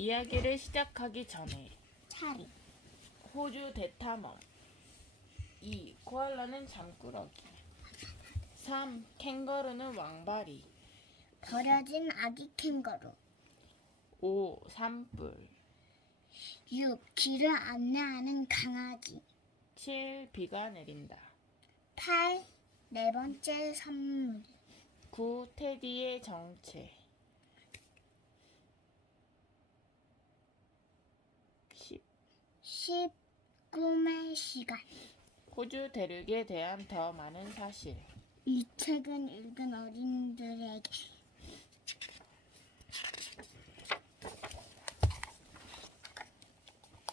이야기를 시작하기 전에 차리. 호주 대탐험. 2. 코알라는 잠꾸러기. 3. 캥거루는 왕발이. 버려진 아기 캥거루. 5. 산불. 6. 길을 안내하는 강아지. 7. 비가 내린다. 8. 네 번째 선물. 9. 테디의 정체. 10. 꿈의 시간. 호주 대륙에 대한 더 많은 사실. 이 책은 읽은 어린이들에게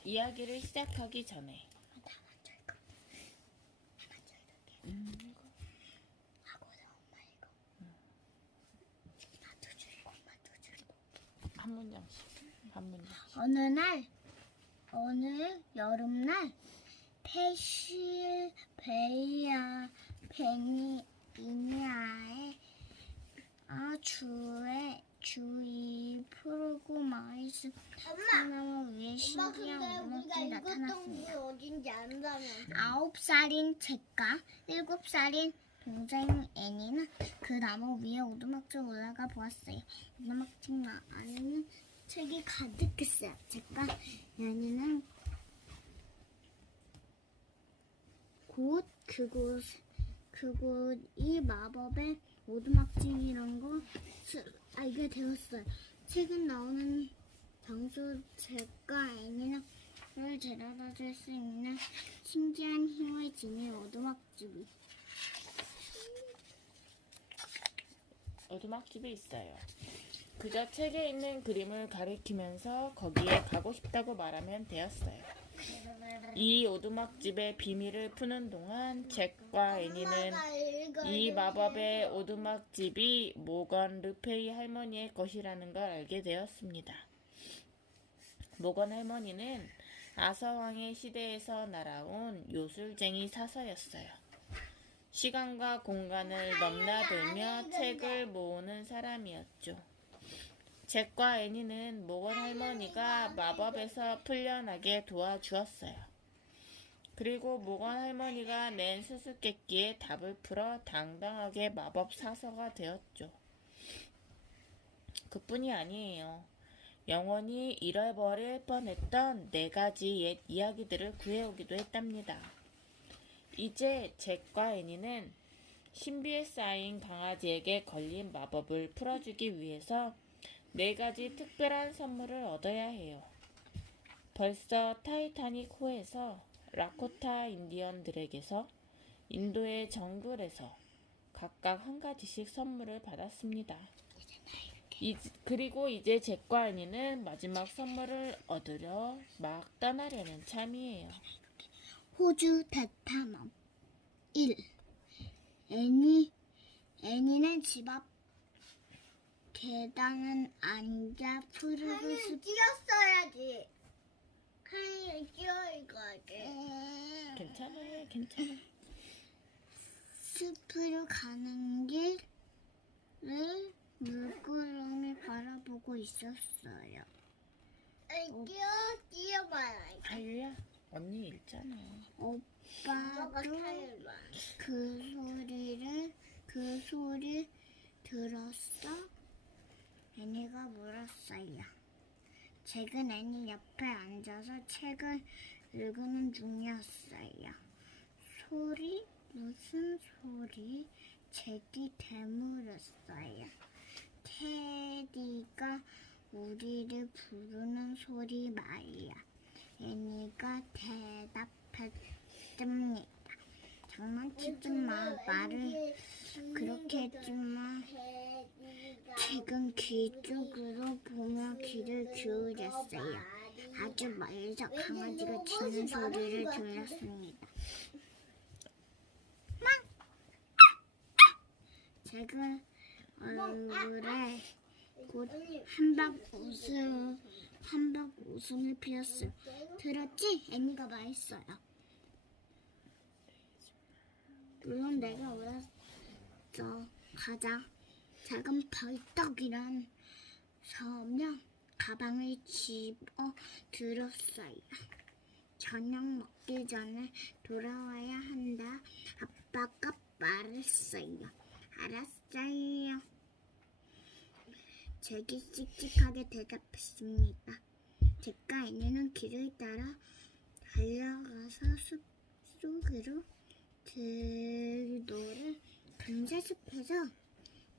이야기를 시작하기 전에 한 문장씩. 어느 여름날 페실베이아 베니니아의 주위 푸르고 마이스 소나무 위에 신기한 오목이 나타났습니다. 어딘지 안다면서. 9살인 잭과 7살인 동생 애니는 그 나무 위에 오두막질 올라가 보았어요. 오두막질 안에는 책이 가득했어요. 잭과 애니는 곧 그곳이 마법의 오두막질이란 것을 알게 되었어요. 책은 나오는 장소 잭과 애니는 를 데려다 줄 수 있는 신기한 힘을 지닌 오두막집이 있어요. 그저 책에 있는 그림을 가리키면서 거기에 가고 싶다고 말하면 되었어요. 이 오두막집의 비밀을 푸는 동안 잭과 애니는 이 마법의 오두막집이 모건 르페이 할머니의 것이라는 걸 알게 되었습니다. 모건 할머니는 아서왕의 시대에서 날아온 요술쟁이 사서였어요. 시간과 공간을 넘나들며 책을 모으는 사람이었죠. 잭과 애니는 모건 할머니가 마법에서 풀려나게 도와주었어요. 그리고 모건 할머니가 낸 수수께끼에 답을 풀어 당당하게 마법 사서가 되었죠. 그뿐이 아니에요. 영원히 잃어버릴 뻔했던 4가지 옛 이야기들을 구해오기도 했답니다. 이제 잭과 애니는 신비에 쌓인 강아지에게 걸린 마법을 풀어주기 위해서 4가지 특별한 선물을 얻어야 해요. 벌써 타이타닉 호에서, 라코타 인디언들에게서, 인도의 정글에서 각각 1가지씩 선물을 받았습니다. 그리고 이제 잭과 애니는 마지막 선물을 얻으려 막 떠나려는 참이에요. 호주 대탐험 1. 애니는 집 앞 계단은 앉아 푸르고 숲 뛰었어야지. 칸이 뛰어야지. 괜찮아. 숲으로 가는 길을 물구름이 바라보고 있었어요. 뛰어봐야지. 아유야, 언니 읽잖아. 오빠도 그 소리 들었어? 애니가 물었어요. 잭은 애니 옆에 앉아서 책을 읽는 중이었어요. 소리? 무슨 소리? 잭이 되물었어요. 테디가 우리를 부르는 소리 말이야. 애니가 대답했답니다. 장난치지 마. 말을 그렇게 했지만 잭은 귀 쪽으로 보며 귀를 기울였어요. 아주 멀리서 강아지가 짖는 소리를 들렸습니다. 잭은 얼굴에 곧 한박 웃음을 피웠어요. 들었지? 애니가 말했어요. 물론 내가 울었어. 가자. 작은 벌떡 일어서며 가방을 집어 들었어요. 저녁 먹기 전에 돌아와야 한다. 아빠가 말했어요. 알았어요. 잭이 씩씩하게 대답했습니다. 잭과 애니는 길을 따라 달려가서 숲 속으로 들도를 강사 숲에서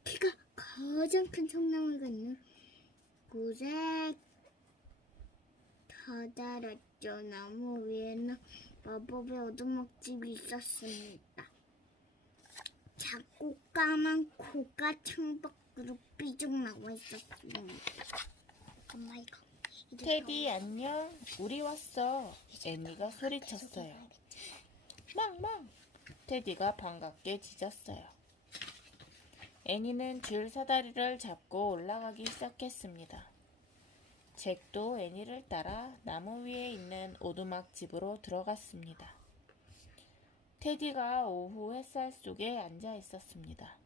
키가 가장 큰 성나무가 있는 곳에 다다랐죠. 나무 위에는 마법의 오두막집이 있었습니다. 작고 까만 코가 창밖으로 삐죽 나와 있었습니다. 엄마 이거 테디 안녕. 우리 왔어. 애니가 소리쳤어요. 망망. 테디가 반갑게 짖었어요. 애니는 줄 사다리를 잡고 올라가기 시작했습니다. 잭도 애니를 따라 나무 위에 있는 오두막 집으로 들어갔습니다. 테디가 오후 햇살 속에 앉아 있었습니다.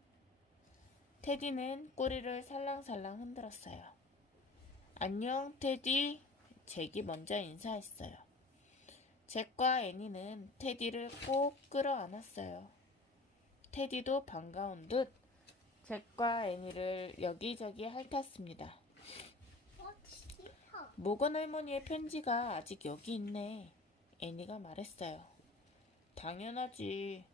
테디는 꼬리를 살랑살랑 흔들었어요. 안녕, 테디. 잭이 먼저 인사했어요. 잭과 애니는 테디를 꼭 끌어안았어요. 테디도 반가운 듯 잭과 애니를 여기저기 핥았습니다. 모건 할머니의 편지가 아직 여기 있네. 애니가 말했어요. 당연하지.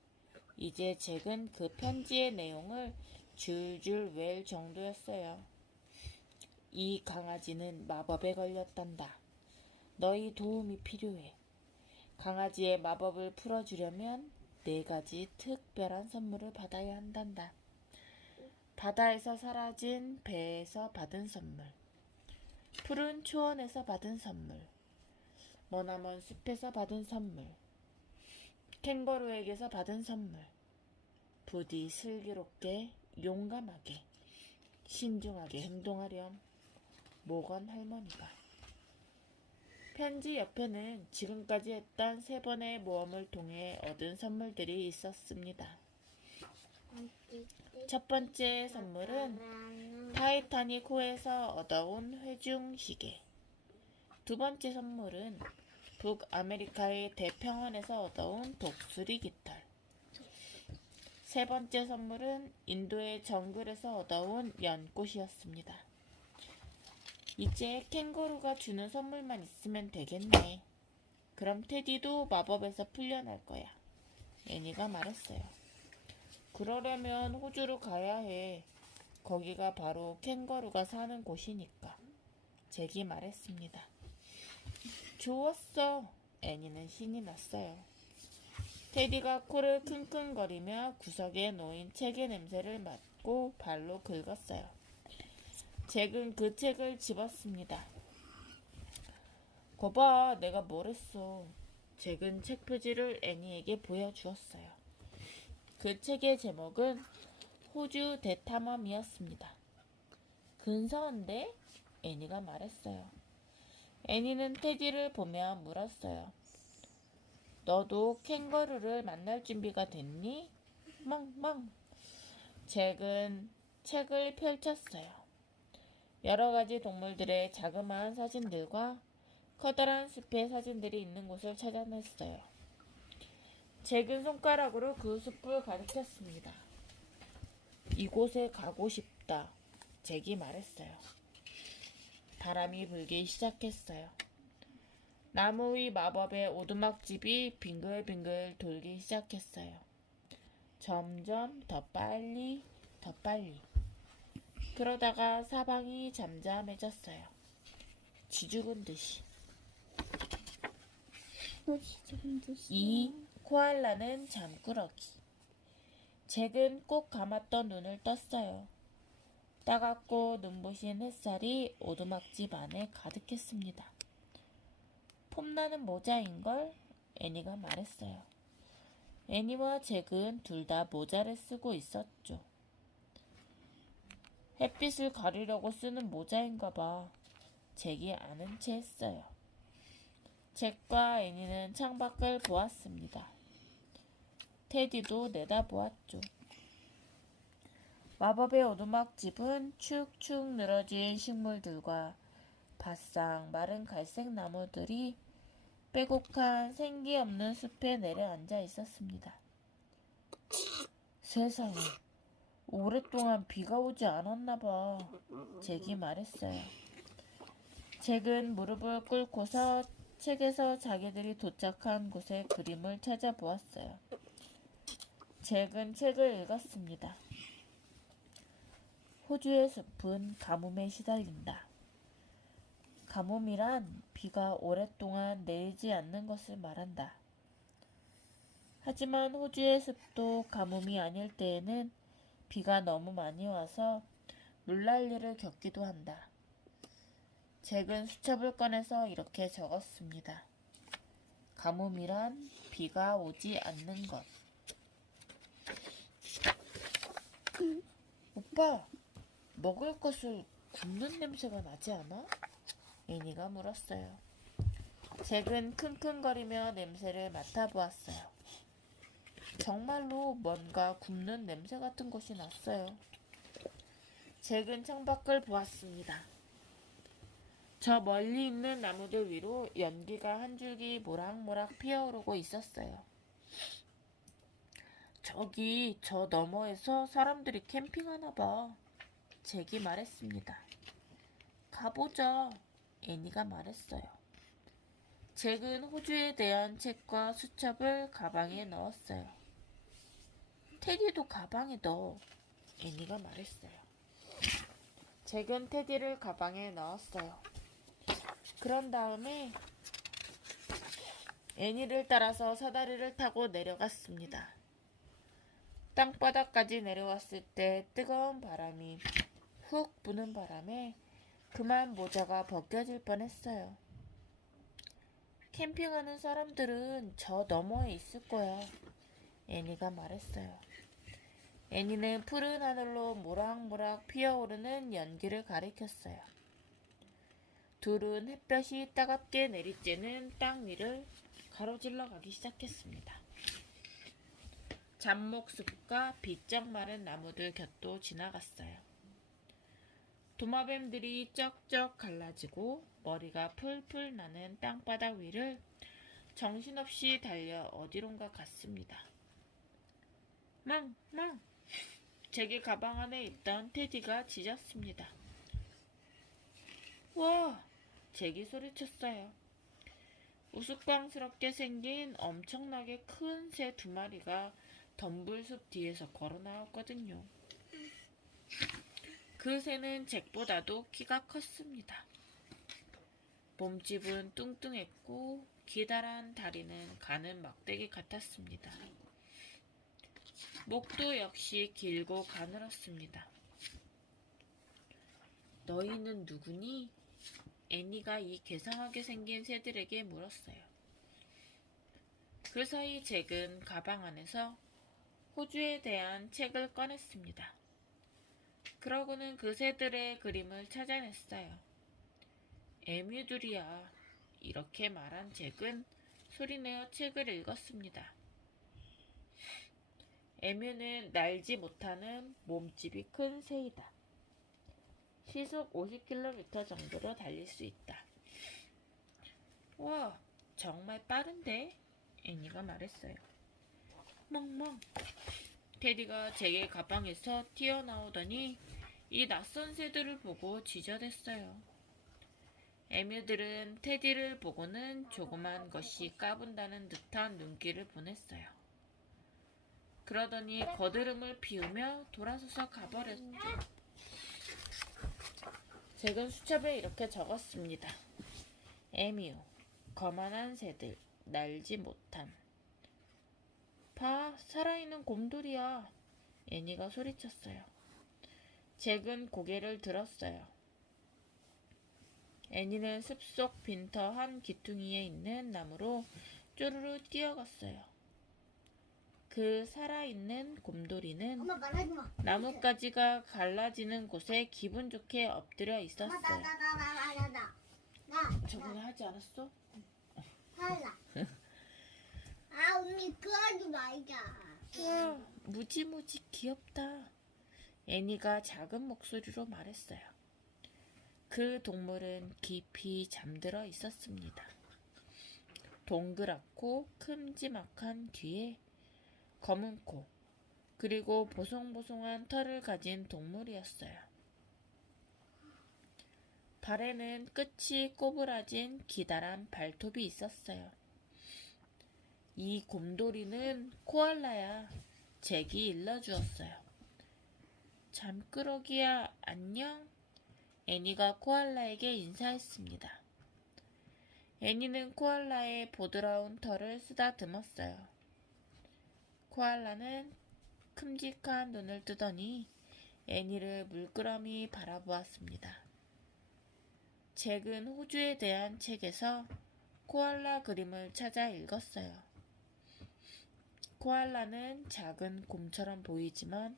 이제 잭은 그 편지의 내용을 줄줄 외울 정도였어요. 이 강아지는 마법에 걸렸단다. 너희 도움이 필요해. 강아지의 마법을 풀어주려면 4가지 특별한 선물을 받아야 한단다. 바다에서 사라진 배에서 받은 선물, 푸른 초원에서 받은 선물, 머나먼 숲에서 받은 선물, 캥거루에게서 받은 선물, 부디 슬기롭게 용감하게 신중하게 행동하렴. 모건 할머니가. 편지 옆에는 지금까지 했던 3번의 모험을 통해 얻은 선물들이 있었습니다. 첫 번째 선물은 타이타닉 호에서 얻어온 회중 시계. 두 번째 선물은 북아메리카의 대평원에서 얻어온 독수리 깃털. 세 번째 선물은 인도의 정글에서 얻어온 연꽃이었습니다. 이제 캥거루가 주는 선물만 있으면 되겠네. 그럼 테디도 마법에서 풀려날 거야. 애니가 말했어요. 그러려면 호주로 가야 해. 거기가 바로 캥거루가 사는 곳이니까. 잭이 말했습니다. 좋았어. 애니는 신이 났어요. 테디가 코를 킁킁거리며 구석에 놓인 책의 냄새를 맡고 발로 긁었어요. 잭은 그 책을 집었습니다. 거봐, 내가 뭘 했어. 잭은 책 표지를 애니에게 보여주었어요. 그 책의 제목은 호주 대탐험이었습니다. 근사한데? 애니가 말했어요. 애니는 테디를 보며 물었어요. 너도 캥거루를 만날 준비가 됐니? 멍멍. 잭은 책을 펼쳤어요. 여러 가지 동물들의 자그마한 사진들과 커다란 숲의 사진들이 있는 곳을 찾아냈어요. 잭은 손가락으로 그 숲을 가리켰습니다. 이곳에 가고 싶다. 잭이 말했어요. 바람이 불기 시작했어요. 나무 위 마법의 오두막집이 빙글빙글 돌기 시작했어요. 점점 더 빨리, 더 빨리. 그러다가 사방이 잠잠해졌어요. 쥐죽은 듯이. 이 코알라는 잠꾸러기. 잭은 꼭 감았던 눈을 떴어요. 따갑고 눈부신 햇살이 오두막집 안에 가득했습니다. 폼나는 모자인걸? 애니가 말했어요. 애니와 잭은 둘 다 모자를 쓰고 있었죠. 햇빛을 가리려고 쓰는 모자인가 봐. 잭이 아는 체 했어요. 잭과 애니는 창밖을 보았습니다. 테디도 내다보았죠. 마법의 오두막 집은 축축 늘어진 식물들과 바싹 마른 갈색 나무들이 빼곡한 생기 없는 숲에 내려앉아 있었습니다. 세상에, 오랫동안 비가 오지 않았나 봐. 잭이 말했어요. 잭은 무릎을 꿇고서 책에서 자기들이 도착한 곳의 그림을 찾아보았어요. 잭은 책을 읽었습니다. 호주의 숲은 가뭄에 시달린다. 가뭄이란 비가 오랫동안 내리지 않는 것을 말한다. 하지만 호주의 숲도 가뭄이 아닐 때에는 비가 너무 많이 와서 물난리를 겪기도 한다. 잭은 수첩을 꺼내서 이렇게 적었습니다. 가뭄이란 비가 오지 않는 것. 오빠, 먹을 것을 굽는 냄새가 나지 않아? 애니가 물었어요. 잭은 킁킁거리며 냄새를 맡아보았어요. 정말로 뭔가 굽는 냄새 같은 것이 났어요. 잭은 창밖을 보았습니다. 저 멀리 있는 나무들 위로 연기가 한 줄기 모락모락 피어오르고 있었어요. 저기 저 너머에서 사람들이 캠핑하나 봐. 잭이 말했습니다. 가보자. 애니가 말했어요. 잭은 호주에 대한 책과 수첩을 가방에 넣었어요. 테디도 가방에 넣어. 애니가 말했어요. 잭은 테디를 가방에 넣었어요. 그런 다음에 애니를 따라서 사다리를 타고 내려갔습니다. 땅바닥까지 내려왔을 때 뜨거운 바람이 훅 부는 바람에 그만 모자가 벗겨질 뻔했어요. 캠핑하는 사람들은 저 너머에 있을 거야. 애니가 말했어요. 애니는 푸른 하늘로 모락모락 피어오르는 연기를 가리켰어요. 둘은 햇볕이 따갑게 내리쬐는 땅 위를 가로질러 가기 시작했습니다. 잡목숲과 비쩍 마른 나무들 곁도 지나갔어요. 도마뱀들이 쩍쩍 갈라지고 머리가 풀풀 나는 땅바닥 위를 정신없이 달려 어디론가 갔습니다. 망! 잭의 가방 안에 있던 테디가 짖었습니다. 와! 잭이 소리쳤어요. 우스꽝스럽게 생긴 엄청나게 큰 새 2마리가 덤불숲 뒤에서 걸어 나왔거든요. 그 새는 잭보다도 키가 컸습니다. 몸집은 뚱뚱했고 기다란 다리는 가는 막대기 같았습니다. 목도 역시 길고 가늘었습니다. 너희는 누구니? 애니가 이 괴상하게 생긴 새들에게 물었어요. 그 사이 잭은 가방 안에서 호주에 대한 책을 꺼냈습니다. 그러고는 그 새들의 그림을 찾아냈어요. 에뮤들이야. 이렇게 말한 잭은 소리내어 책을 읽었습니다. 에뮤는 날지 못하는 몸집이 큰 새이다. 시속 50km 정도로 달릴 수 있다. 와, 정말 빠른데? 애니가 말했어요. 멍멍. 테디가 잭의 가방에서 튀어나오더니 이 낯선 새들을 보고 지저댔어요. 에뮤들은 테디를 보고는 조그만 것이 까분다는 듯한 눈길을 보냈어요. 그러더니 거드름을 피우며 돌아서서 가버렸죠. 잭은 수첩에 이렇게 적었습니다. 에뮤, 거만한 새들, 날지 못함. 봐, 살아있는 곰돌이야. 애니가 소리쳤어요. 잭은 고개를 들었어요. 애니는 숲속 빈터 한 귀퉁이에 있는 나무로 쪼르르 뛰어갔어요. 그 살아있는 곰돌이는 엄마 말하지 마. 나뭇가지가 갈라지는 곳에 기분 좋게 엎드려 있었어요. 저번에 하지 않았어? 할라. 아, 언니 그러지 말자. 와, 무지무지 귀엽다. 애니가 작은 목소리로 말했어요. 그 동물은 깊이 잠들어 있었습니다. 동그랗고 큼지막한 귀에 검은 코, 그리고 보송보송한 털을 가진 동물이었어요. 발에는 끝이 꼬부라진 기다란 발톱이 있었어요. 이 곰돌이는 코알라야. 잭이 일러주었어요. 잠꾸러기야, 안녕? 애니가 코알라에게 인사했습니다. 애니는 코알라의 보드라운 털을 쓰다듬었어요. 코알라는 큼직한 눈을 뜨더니 애니를 물끄러미 바라보았습니다. 잭은 호주에 대한 책에서 코알라 그림을 찾아 읽었어요. 코알라는 작은 곰처럼 보이지만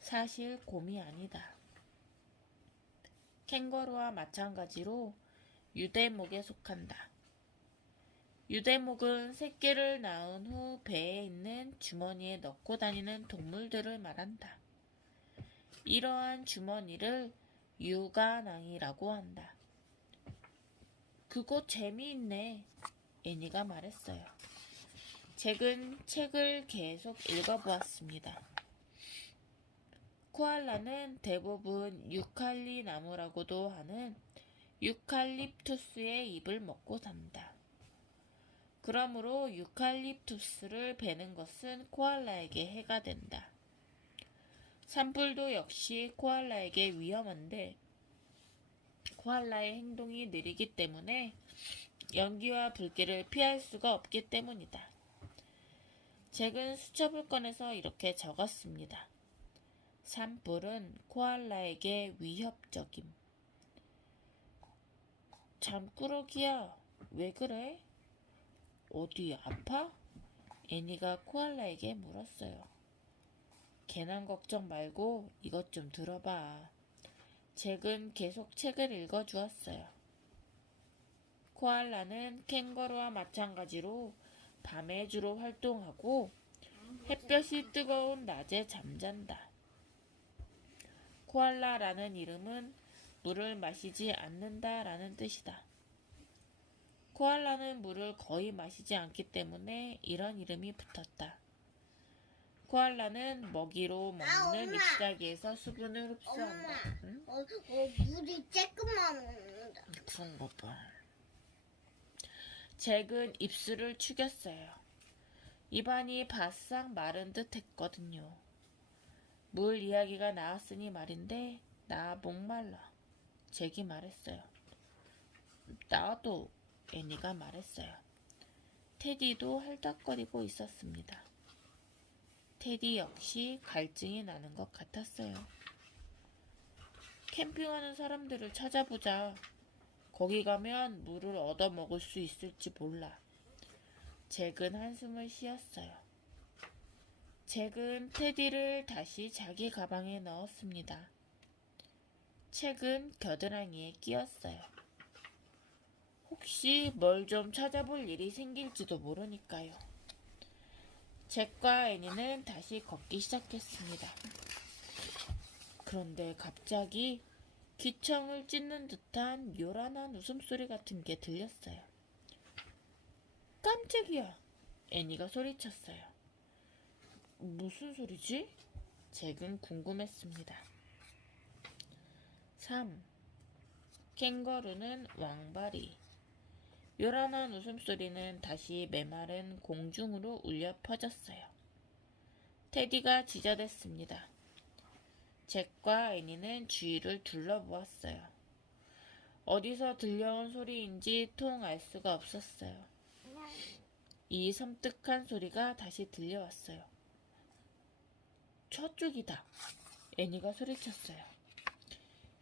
사실 곰이 아니다. 캥거루와 마찬가지로 유대목에 속한다. 유대목은 새끼를 낳은 후 배에 있는 주머니에 넣고 다니는 동물들을 말한다. 이러한 주머니를 유가낭이라고 한다. 그거 재미있네. 애니가 말했어요. 잭은 책을 계속 읽어보았습니다. 코알라는 대부분 유칼리 나무라고도 하는 유칼립투스의 잎을 먹고 산다. 그러므로 유칼립투스를 베는 것은 코알라에게 해가 된다. 산불도 역시 코알라에게 위험한데 코알라의 행동이 느리기 때문에 연기와 불길을 피할 수가 없기 때문이다. 잭은 수첩을 꺼내서 이렇게 적었습니다. 산불은 코알라에게 위협적임. 잠꾸러기야, 왜 그래? 어디 아파? 애니가 코알라에게 물었어요. 괜한 걱정 말고 이것 좀 들어봐. 잭은 계속 책을 읽어주었어요. 코알라는 캥거루와 마찬가지로 밤에 주로 활동하고 햇볕이 뜨거운 낮에 잠잔다. 코알라라는 이름은 물을 마시지 않는다라는 뜻이다. 코알라는 물을 거의 마시지 않기 때문에 이런 이름이 붙었다. 코알라는 먹이로 먹는 엄마. 잎사귀에서 수분을 흡수한다. 엄마, 응? 물이 조금만 먹는다. 그런 거 봐. 잭은 입술을 축였어요. 입안이 바싹 마른 듯 했거든요. 물 이야기가 나왔으니 말인데 나 목말라. 잭이 말했어요. 나도. 애니가 말했어요. 테디도 할딱거리고 있었습니다. 테디 역시 갈증이 나는 것 같았어요. 캠핑하는 사람들을 찾아보자. 거기 가면 물을 얻어 먹을 수 있을지 몰라. 잭은 한숨을 쉬었어요. 잭은 테디를 다시 자기 가방에 넣었습니다. 책은 겨드랑이에 끼었어요. 혹시 뭘 좀 찾아볼 일이 생길지도 모르니까요. 잭과 애니는 다시 걷기 시작했습니다. 그런데 갑자기 귀청을 찢는 듯한 요란한 웃음소리 같은 게 들렸어요. 깜짝이야! 애니가 소리쳤어요. 무슨 소리지? 잭은 궁금했습니다. 3. 캥거루는 왕발이. 요란한 웃음소리는 다시 메마른 공중으로 울려 퍼졌어요. 테디가 지저댔습니다. 잭과 애니는 주위를 둘러보았어요. 어디서 들려온 소리인지 통 알 수가 없었어요. 이 섬뜩한 소리가 다시 들려왔어요. 저쪽이다. 애니가 소리쳤어요.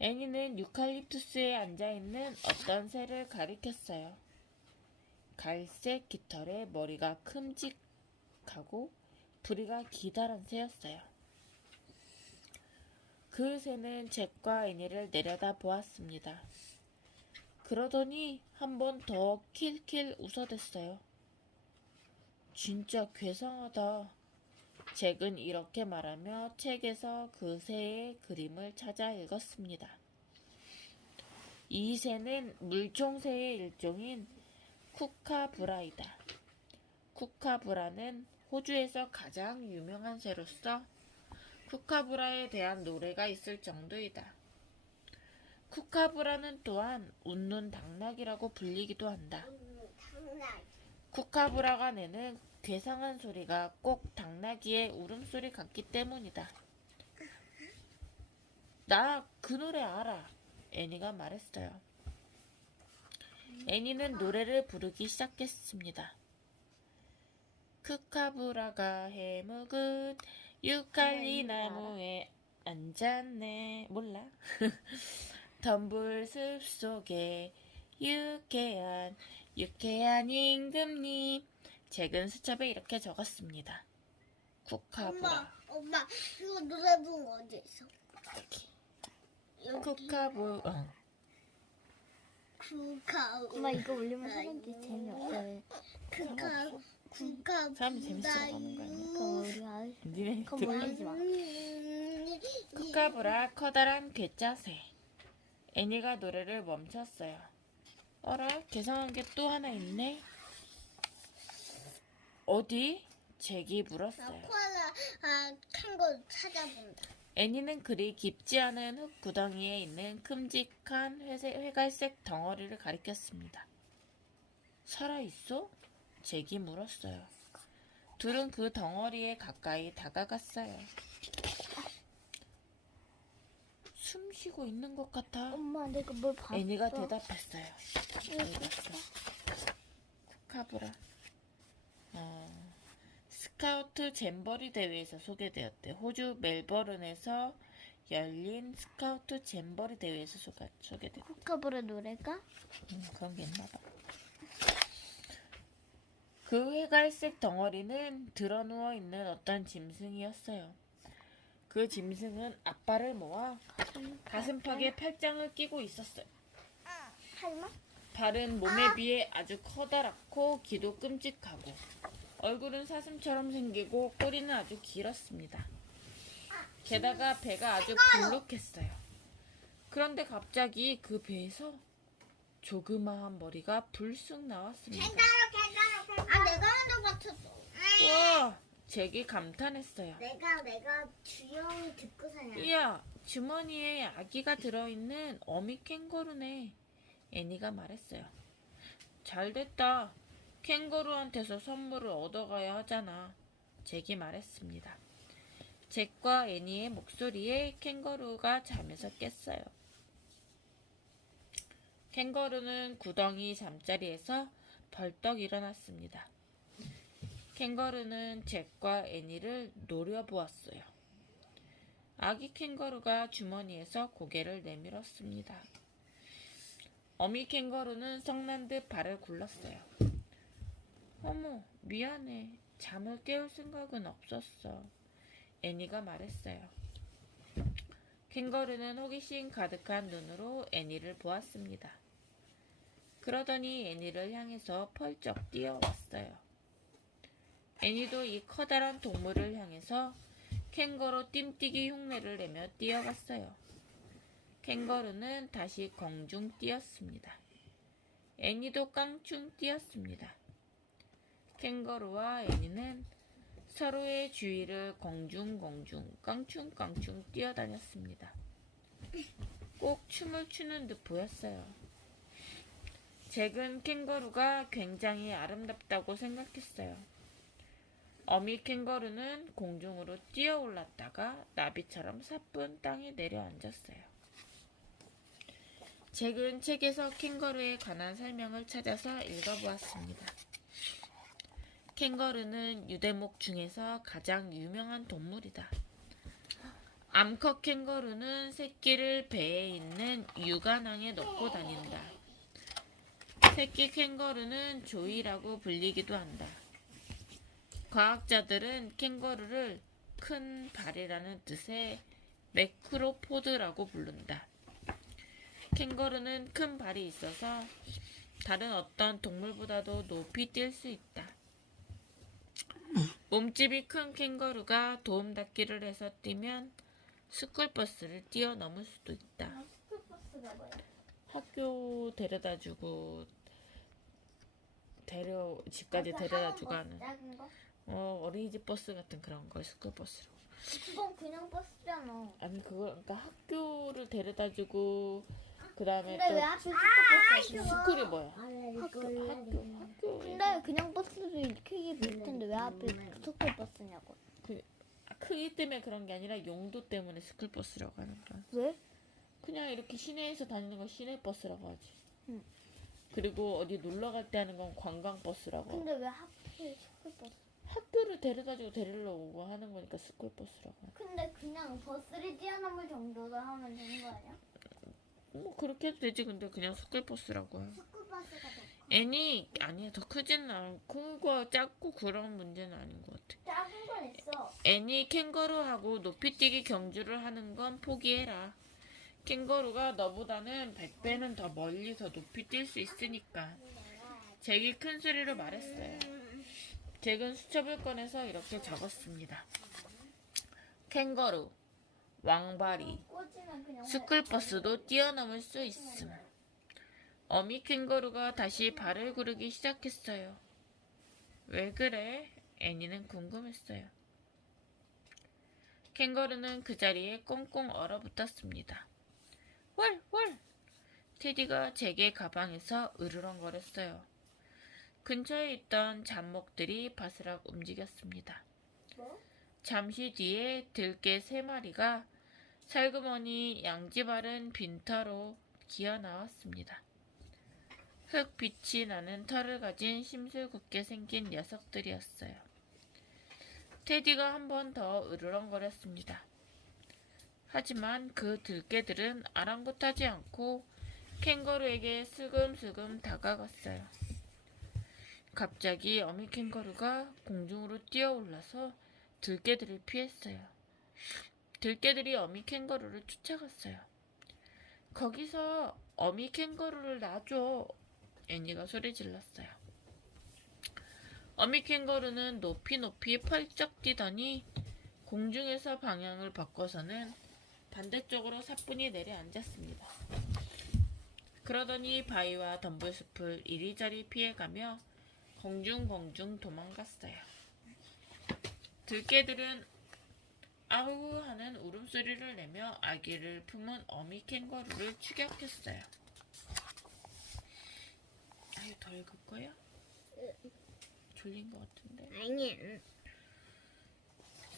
애니는 유칼립투스에 앉아있는 어떤 새를 가리켰어요. 갈색 깃털에 머리가 큼직하고 부리가 기다란 새였어요. 그 새는 잭과 애니를 내려다 보았습니다. 그러더니 한 번 더 킬킬 웃어댔어요. 진짜 괴상하다. 잭은 이렇게 말하며 책에서 그 새의 그림을 찾아 읽었습니다. 이 새는 물총새의 일종인 쿠카브라이다. 쿠카브라는 호주에서 가장 유명한 새로서 쿠카브라에 대한 노래가 있을 정도이다. 쿠카브라는 또한 웃는 당나귀라고 불리기도 한다. 당나귀. 쿠카브라가 내는 괴상한 소리가 꼭 당나귀의 울음소리 같기 때문이다. 나 그 노래 알아. 애니가 말했어요. 애니는 노래를 부르기 시작했습니다. 쿠카브라가 해묵은 유칼리 나무에 앉았네. 몰라? 덤불 숲속에 유쾌한 임금님. 책은 수첩에 이렇게 적었습니다. 쿠카브라. 엄마, 이거 노래 부른 거 어디 있어? 쿠카브라. 엄마 이거 올리면 사람들이 재미없어요. 사람이 재밌어 하는 거 아니야? 그럼 우리 아이 니네 그럼 들어. 올리지 마. 쿠카브라 커다란 괴짜새. 애니가 노래를 멈췄어요. 어라? 괴상한 게 또 하나 있네? 어디? 잭이 물었어요. 코알라 캔거 찾아본다. 애니는 그리 깊지 않은 흙 구덩이에 있는 큼직한 회갈색 덩어리를 가리켰습니다. 살아있어? 잭이 물었어요. 둘은 그 덩어리에 가까이 다가갔어요. 숨 쉬고 있는 것 같아. 엄마 내가 뭘 봤어? 애니가 대답했어요. 읽었어. 쿠카브라. 스카우트 잼버리 대회에서 소개되었대. 호주 멜버른에서 열린 스카우트 잼버리 대회에서 소개됐대. 쿠카브라 노래가? 그런 게 있나봐. 그 회갈색 덩어리는 드러누워 있는 어떤 짐승이었어요. 그 짐승은 앞발을 모아 가슴팍에 팔짱을 끼고 있었어요. 설마? 발은 몸에 비해 아주 커다랗고 귀도 끔찍하고 얼굴은 사슴처럼 생기고 꼬리는 아주 길었습니다. 게다가 배가 아주 불룩했어요. 그런데 갑자기 그 배에서 조그마한 머리가 불쑥 나왔습니다. 내가 먼저 맞췄어. 우와! 잭이 감탄했어요. 내가 주영이 듣고 살려. 이야, 주머니에 아기가 들어있는 어미 캥거루네. 애니가 말했어요. 잘됐다. 캥거루한테서 선물을 얻어가야 하잖아. 잭이 말했습니다. 잭과 애니의 목소리에 캥거루가 잠에서 깼어요. 캥거루는 구덩이 잠자리에서 벌떡 일어났습니다. 캥거루는 잭과 애니를 노려보았어요. 아기 캥거루가 주머니에서 고개를 내밀었습니다. 어미 캥거루는 성난 듯 발을 굴렀어요. 어머, 미안해. 잠을 깨울 생각은 없었어. 애니가 말했어요. 캥거루는 호기심 가득한 눈으로 애니를 보았습니다. 그러더니 애니를 향해서 펄쩍 뛰어왔어요. 애니도 이 커다란 동물을 향해서 캥거루 뜀뛰기 흉내를 내며 뛰어갔어요. 캥거루는 다시 공중 뛰었습니다. 애니도 깡충 뛰었습니다. 캥거루와 애니는 서로의 주위를 공중공중 깡충깡충 뛰어다녔습니다. 꼭 춤을 추는 듯 보였어요. 잭은 캥거루가 굉장히 아름답다고 생각했어요. 어미 캥거루는 공중으로 뛰어 올랐다가 나비처럼 사뿐 땅에 내려앉았어요. 잭은 책에서 캥거루에 관한 설명을 찾아서 읽어보았습니다. 캥거루는 유대목 중에서 가장 유명한 동물이다. 암컷 캥거루는 새끼를 배에 있는 유관왕에 넣고 다닌다. 새끼 캥거루는 조이라고 불리기도 한다. 과학자들은 캥거루를 큰 발이라는 뜻의 매크로포드라고 부른다. 캥거루는 큰 발이 있어서 다른 어떤 동물보다도 높이 뛸 수 있다. 몸집이 큰 캥거루가 도움닫기를 해서 뛰면 스쿨버스를 뛰어넘을 수도 있다. 학교 데려다주고 집까지 데려다주고 하는 작은 거? 어린이집 버스 같은 그런 걸 스쿨버스로. 그건 그냥 버스잖아. 아니 그거 그러니까 학교를 데려다주고 그다음에 근데 왜 또 하필 스쿨버스야? 스쿨이 뭐야? 학교. 근데 그냥 버스도 이렇게 비슷 텐데 왜 하필 스쿨버스냐고. 크기 때문에 그런 게 아니라 용도 때문에 스쿨버스라고 하는 거야. 왜? 그냥 이렇게 시내에서 다니는 건 시내버스라고 하지. 응. 그리고 어디 놀러 갈 때 하는 건 관광버스라고. 근데 왜 하필 스쿨버스? 학교를 데려다주고 데리러 오고 하는 거니까 스쿨버스라고 하지. 근데 그냥 버스를 뛰어넘을 정도로 하면 되는 거 아니야? 뭐 그렇게 해도 되지. 근데 그냥 스쿨버스라고 해. 스쿨버스가 더 애니 아니야 더 크지는 않고 거 작고 그런 문제는 아닌 것 같아. 작은 건 있어. 애니 캥거루하고 높이뛰기 경주를 하는 건 포기해라. 캥거루가 너보다는 100배는 더 멀리서 높이 뛸 수 있으니까. 잭이 큰 소리로 말했어요. 잭은 수첩을 꺼내서 이렇게 적었습니다. 캥거루, 왕발이, 꽂으면 그냥 스쿨버스도 뛰어넘을 수 있음. 어미 캥거루가 다시 발을 구르기 시작했어요. 왜 그래? 애니는 궁금했어요. 캥거루는 그 자리에 꽁꽁 얼어붙었습니다. 월! 월! 테디가 잭의 가방에서 으르렁거렸어요. 근처에 있던 잡목들이 바스락 움직였습니다. 뭐? 잠시 뒤에 들개 3마리가 살그머니 양지 바른 빈터로 기어 나왔습니다. 흙빛이 나는 털을 가진 심술궂게 생긴 녀석들이었어요. 테디가 한 번 더 으르렁거렸습니다. 하지만 그 들개들은 아랑곳하지 않고 캥거루에게 슬금슬금 다가갔어요. 갑자기 어미 캥거루가 공중으로 뛰어올라서 들개들을 피했어요. 들개들이 어미 캥거루를 쫓아갔어요. 거기서 어미 캥거루를 놔줘. 애니가 소리질렀어요. 어미 캥거루는 높이 높이 펄쩍 뛰더니 공중에서 방향을 바꿔서는 반대쪽으로 사뿐히 내려앉았습니다. 그러더니 바위와 덤불숲을 이리저리 피해가며 공중공중 도망갔어요. 들개들은 아우 하는 울음소리를 내며 아기를 품은 어미 캥거루를 추격했어요. 아유 더 읽을 거야? 졸린 것 같은데. 아니.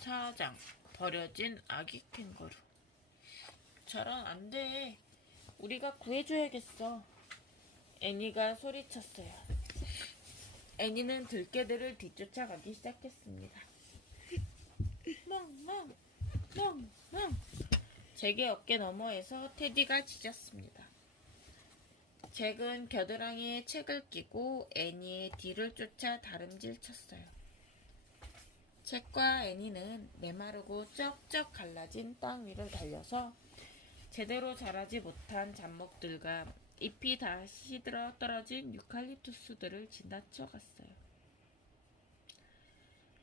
사장 버려진 아기 캥거루. 저런 안 돼. 우리가 구해줘야겠어. 애니가 소리쳤어요. 애니는 들개들을 뒤쫓아가기 시작했습니다. 멍멍 멍멍. 잭의 어깨 너머에서 테디가 짖었습니다. 잭은 겨드랑이에 책을 끼고 애니의 뒤를 쫓아 다름질 쳤어요. 잭과 애니는 메마르고 쩍쩍 갈라진 땅 위를 달려서 제대로 자라지 못한 잡목들과 잎이 다 시들어 떨어진 유칼립투스들을 지나쳐 갔어요.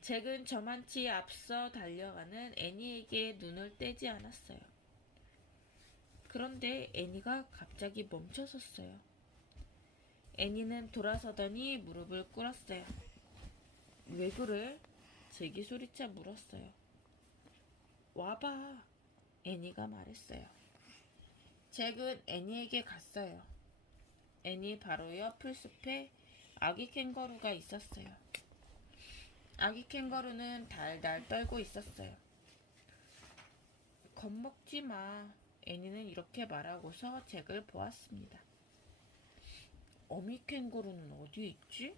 잭은 저만치 앞서 달려가는 애니에게 눈을 떼지 않았어요. 그런데 애니가 갑자기 멈춰섰어요. 애니는 돌아서더니 무릎을 꿇었어요. 왜 그래? 잭이 소리쳐 물었어요. 와봐. 애니가 말했어요. 잭은 애니에게 갔어요. 애니 바로 옆 풀숲에 아기 캥거루가 있었어요. 아기 캥거루는 달달 떨고 있었어요. 겁먹지 마. 애니는 이렇게 말하고서 잭을 보았습니다. 어미 캥거루는 어디 있지?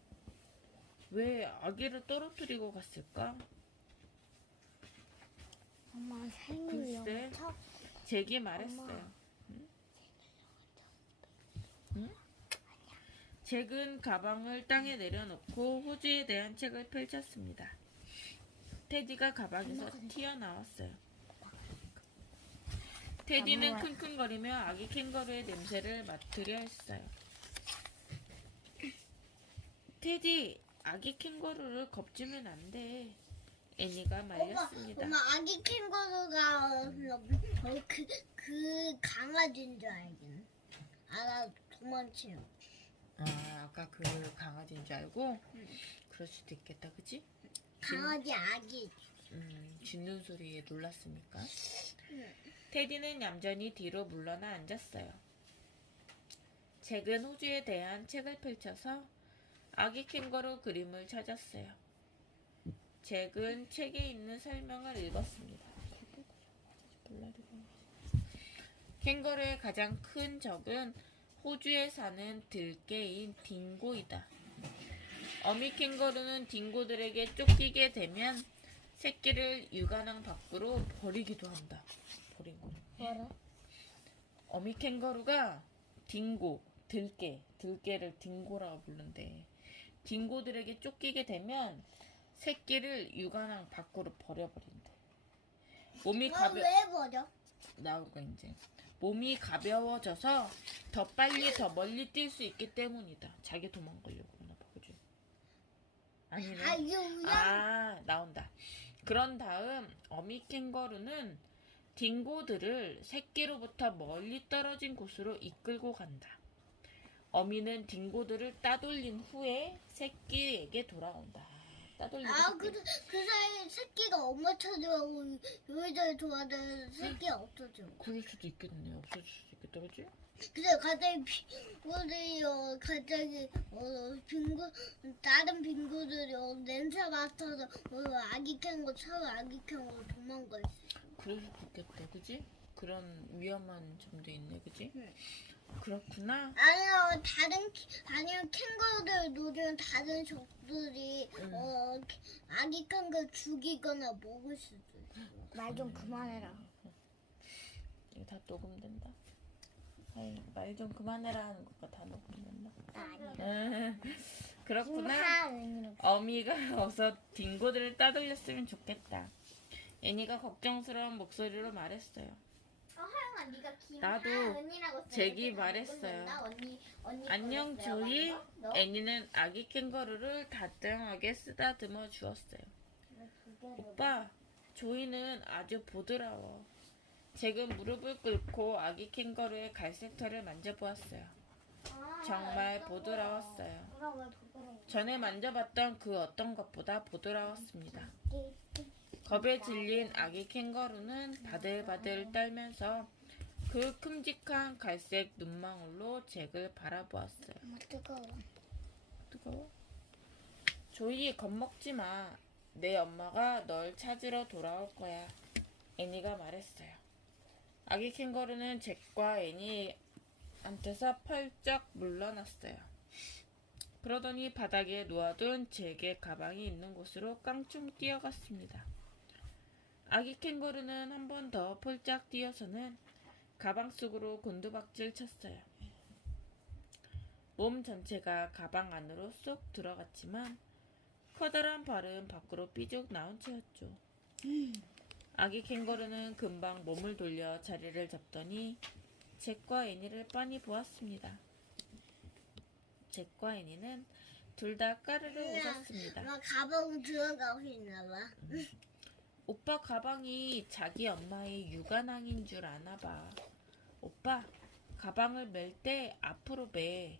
왜 아기를 떨어뜨리고 갔을까? 엄마 생일 글쎄, 영차. 잭이 말했어요. 응? 잭은 가방을 땅에 내려놓고 호주에 대한 책을 펼쳤습니다. 테디가 가방에서 튀어나왔어요. 테디는 킁킁거리며 아기 캥거루의 냄새를 맡으려 했어요. 테디, 아기 캥거루를 겁주면 안 돼. 애니가 말렸습니다. 엄마 아기 캥거루가 그 강아지인 줄 알긴. 나 도망치요. 아, 아까 그 강아지인 줄 알고? 그럴 수도 있겠다, 그치? 강아지 아기. 짖는 소리에 놀랐으니까. 테디는 얌전히 뒤로 물러나 앉았어요. 잭은 호주에 대한 책을 펼쳐서 아기 캥거루 그림을 찾았어요. 잭은 책에 있는 설명을 읽었습니다. 캥거루의 가장 큰 적은 호주에 사는 들개인 딩고이다. 어미 캥거루는 딩고들에게 쫓기게 되면 새끼를 육안항 밖으로 버리기도 한다. 버린 거래. 뭐라? 어미 캥거루가 딩고, 들개를 딩고라고 부른대. 딩고들에게 쫓기게 되면 새끼를 육안항 밖으로 버려버린대. 몸이 왜 버려? 나오고 이제 몸이 가벼워져서 더 빨리 더 멀리 뛸 수 있기 때문이다. 자기 도망가려고 하나 봐, 그지? 아니네. 아유야. 나온다. 그런 다음 어미 캥거루는 딩고들을 새끼로부터 멀리 떨어진 곳으로 이끌고 간다. 어미는 딩고들을 따돌린 후에 새끼에게 돌아온다. 따돌리고 그 사이에 새끼가 엄마 찾아오고 여기저기 도와다니는 새끼가 없어져. 그럴 수도 있겠네. 없어질 수도 있겠다, 그지? 근데 갑자기 다른 빙고들이 냄새 맡아서 아기 캥거 차고 아기 캥거 도망가 있어. 그럴 수도 있겠다, 그지? 그런 위험한 점도 있네, 그지? 네. 그렇구나. 아니면 캥거루들 노리는 다른 적들이 아기 캥거 죽이거나 먹을 수도 있어. 말 좀 그만해라. 이거 다 녹음된다. 말 좀 그만해라 하는 거가 다 녹음된다. 나 아니야. 그렇구나. 어미가 어서 딩고들을 따돌렸으면 좋겠다. 애니가 걱정스러운 목소리로 말했어요. 하영아, 네가 나도 언니라고 써. 잭이 말했어요. 언니 안녕 거였어요, 조이. 맞는 거? 너? 애니는 아기 캥거루를 다정하게 쓰다듬어 주었어요. 오빠, 조이는 아주 보드라워. 잭은 무릎을 꿇고 아기 캥거루의 갈색 털을 만져보았어요. 정말 보드라웠어요. 전에 만져봤던 그 어떤 것보다 보드라웠습니다. 겁에 질린 아기 캥거루는 바들바들 떨면서 그 큼직한 갈색 눈망울로 잭을 바라보았어요. 뜨거워? 조이, 겁먹지 마. 내 엄마가 널 찾으러 돌아올 거야. 애니가 말했어요. 아기 캥거루는 잭과 애니한테서 펄쩍 물러났어요. 그러더니 바닥에 놓아둔 잭의 가방이 있는 곳으로 깡충 뛰어갔습니다. 아기 캥거루는 한 번 더 폴짝 뛰어서는 가방 속으로 곤두박질 쳤어요. 몸 전체가 가방 안으로 쏙 들어갔지만 커다란 발은 밖으로 삐죽 나온 채였죠. 아기 캥거루는 금방 몸을 돌려 자리를 잡더니 잭과 애니를 빤히 보았습니다. 잭과 애니는 둘 다 까르르 웃었습니다. 가방 들어가고 있나 봐. 오빠 가방이 자기 엄마의 육아낭인 줄 아나 봐. 오빠, 가방을 멜 때 앞으로 매.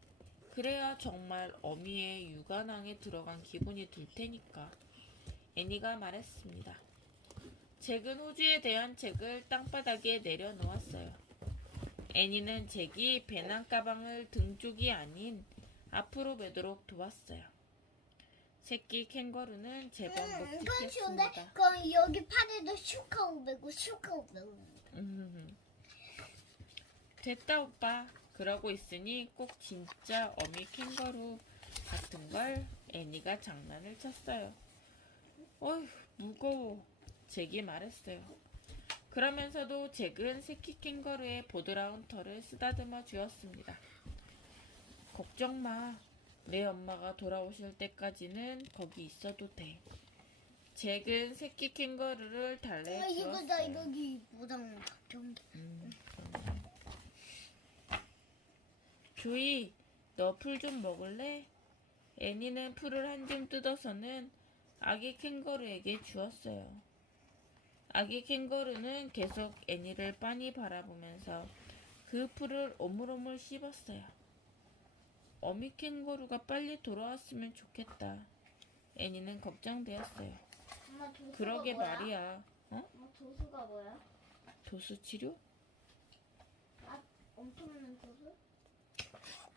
그래야 정말 어미의 육아낭에 들어간 기분이 들 테니까. 애니가 말했습니다. 잭은 호주에 대한 책을 땅바닥에 내려놓았어요. 애니는 잭이 배낭 가방을 등 쪽이 아닌 앞으로 매도록 도왔어요. 새끼 캥거루는 제법 묵직했습니다. 그럼 여기 팔에도 슉하고 매고 슉하고 매고. 됐다 오빠. 그러고 있으니 꼭 진짜 어미 캥거루 같은 걸 애니가 장난을 쳤어요. 어휴, 무거워. 잭이 말했어요. 그러면서도 잭은 새끼 캥거루의 보드라운 털을 쓰다듬어 주었습니다. 걱정 마. 내 엄마가 돌아오실 때까지는 거기 있어도 돼. 잭은 새끼 캥거루를 달래주었어요. 나 여기 모장 경기. 조이, 너 풀 좀 먹을래? 애니는 풀을 한 줌 뜯어서는 아기 캥거루에게 주었어요. 아기 캥거루는 계속 애니를 빤히 바라보면서 그 풀을 오물오물 씹었어요. 어미 캥거루가 빨리 돌아왔으면 좋겠다. 애니는 걱정되었어요. 엄마 도수가 그러게 뭐야? 말이야. 엄마 도수가 뭐야? 도수 치료? 아, 엄청난 도수?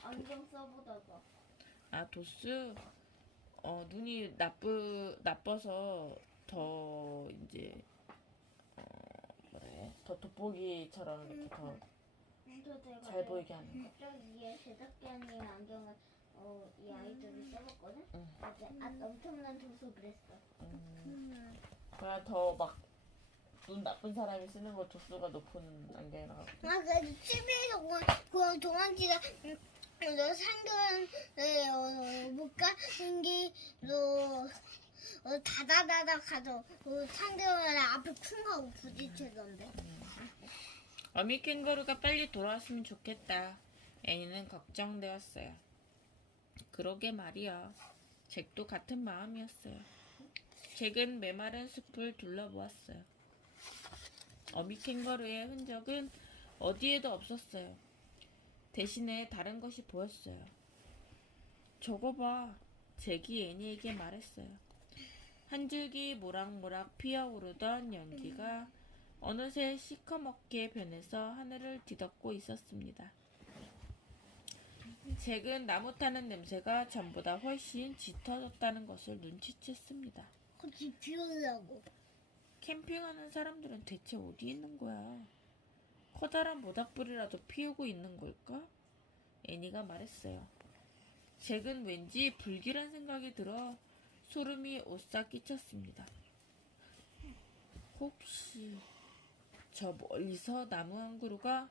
안경 써보다가. 아, 도수? 눈이 나빠서 더 이제 더 돋보기처럼 이렇게 더 잘 보이게 하는 거. 갑자기 이게 제작기 아닌 안경을 이 아이들이 써봤거든? 응. 어제 엄청난 도수 그랬어. 그냥 더 막 눈 나쁜 사람이 쓰는 거 도수가 높은 안경이라고. 아, 그래도 TV에서 그 동안지가 너 상견 못 가는 게너 다다다다 가서 상견 앞에 큰 거 부딪히던데. 어미 캥거루가 빨리 돌아왔으면 좋겠다. 애니는 걱정되었어요. 그러게 말이야. 잭도 같은 마음이었어요. 잭은 메마른 숲을 둘러보았어요. 어미 캥거루의 흔적은 어디에도 없었어요. 대신에 다른 것이 보였어요. 저거 봐. 잭이 애니에게 말했어요. 한 줄기 모락모락 피어오르던 연기가 어느새 시커멓게 변해서 하늘을 뒤덮고 있었습니다. 잭은 나무 타는 냄새가 전보다 훨씬 짙어졌다는 것을 눈치챘습니다. 같이 비우려고. 캠핑하는 사람들은 대체 어디 있는 거야? 커다란 모닥불이라도 피우고 있는 걸까? 애니가 말했어요. 잭은 왠지 불길한 생각이 들어 소름이 오싹 끼쳤습니다. 혹시 저 멀리서 나무 한 그루가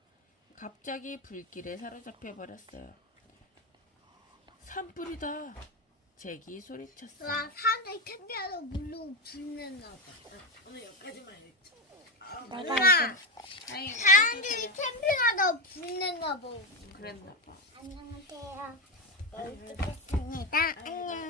갑자기 불길에 사로잡혀 버렸어요. 산불이다. 잭이 소리쳤어요. 와, 사람들이 캠핑하다 물로 불냈나 봐. 여기까지만 했죠. 내가 엄마, 다행이다. 사람들이 캠핑하다 불냈나 봐. 그랬나 봐. 안녕하세요. 여기 찍겠습니다. 안녕.